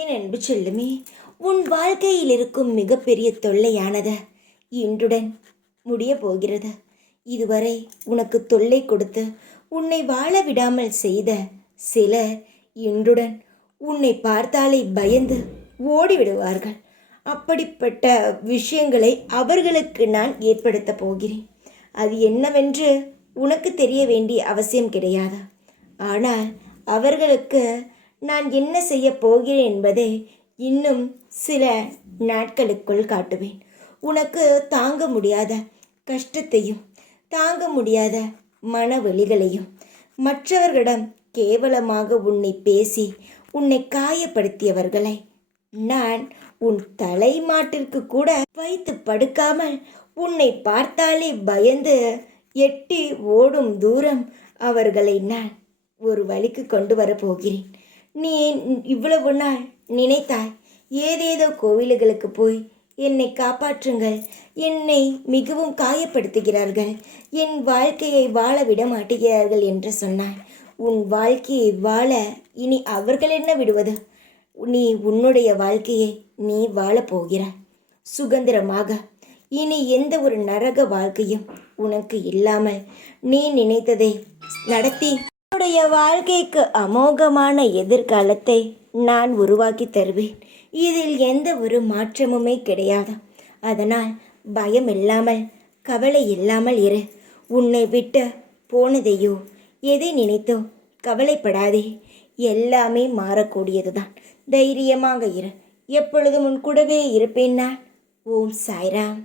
என் அன்பு செல்லுமே, உன் வாழ்க்கையில் இருக்கும் மிகப்பெரிய தொல்லையானது இன்றுடன் முடிய போகிறது. இதுவரை உனக்கு தொல்லை கொடுத்து உன்னை வாழ விடாமல் செய்த சிலர் இன்றுடன் உன்னை பார்த்தாலே பயந்து ஓடிவிடுவார்கள். அப்படிப்பட்ட விஷயங்களை அவர்களுக்கு நான் ஏற்படுத்த போகிறேன். அது என்னவென்று உனக்கு தெரிய வேண்டிய அவசியம் கிடையாது. ஆனால் அவர்களுக்கு நான் என்ன செய்ய போகிறேன் என்பதை இன்னும் சில நாட்களுக்குள் காட்டுவேன். உனக்கு தாங்க முடியாத கஷ்டத்தையும் தாங்க முடியாத மனவெளிகளையும் மற்றவர்களிடம் கேவலமாக உன்னை பேசி உன்னை காயப்படுத்தியவர்களை நான் உன் தலை மாட்டிற்கு கூட வைத்து படுக்காமல் உன்னை பார்த்தாலே பயந்து எட்டி ஓடும் தூரம் அவர்களை நான் ஒரு வழிக்கு கொண்டு வரப்போகிறேன். நீ இவ்வளவு நாள் நினைத்தாய், ஏதேதோ கோவில்களுக்கு போய் என்னை காப்பாற்றுங்கள், என்னை மிகவும் காயப்படுத்துகிறார்கள், என் வாழ்க்கையை வாழ விட மாட்டுகிறார்கள் என்று சொன்னாய். உன் வாழ்க்கையை வாழ இனி அவர்கள் என்ன விடுவது? நீ உன்னுடைய வாழ்க்கையை நீ வாழப்போகிறாய் சுதந்திரமாக. இனி எந்த ஒரு நரக வாழ்க்கையும் உனக்கு இல்லாமல் நீ நினைத்ததை நடத்தி உன்னுடைய வாழ்க்கைக்கு அமோகமான எதிர்காலத்தை நான் உருவாக்கி தருவேன். இதில் எந்த ஒரு மாற்றமுமே கிடையாது. அதனால் பயம் இல்லாமல் கவலை இல்லாமல் இரு. உன்னை விட்டு போனதையோ எதை நினைத்தோ கவலைப்படாதே. எல்லாமே மாறக்கூடியதுதான். தைரியமாக இரு. எப்பொழுதும் உன் கூடவே இருப்பேன் நான். ஓம் சாய்ராம்.